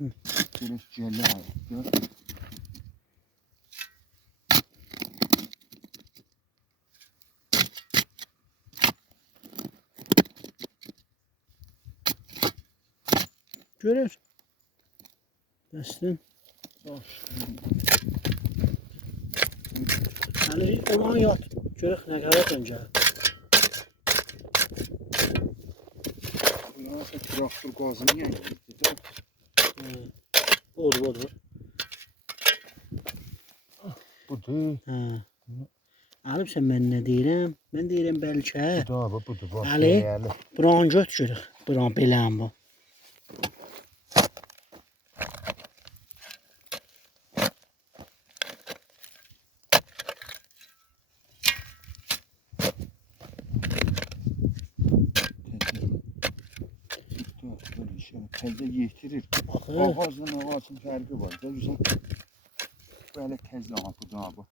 Böyle celle ayaklı. Görür. Destin. Hani olan yat. Görək nə qədər öncə. Bunlar traktor gazını yayıldı. Oldu. Budur. Alıb sən mən nə deyirəm? Mən deyirəm bəlkə. Budur. Ali, buran göt görək. Buran beləm bu. Tezde yetirir. Axı, Ağacla ağacın fərqi var. Görürsən, belə tezdə bu da bu.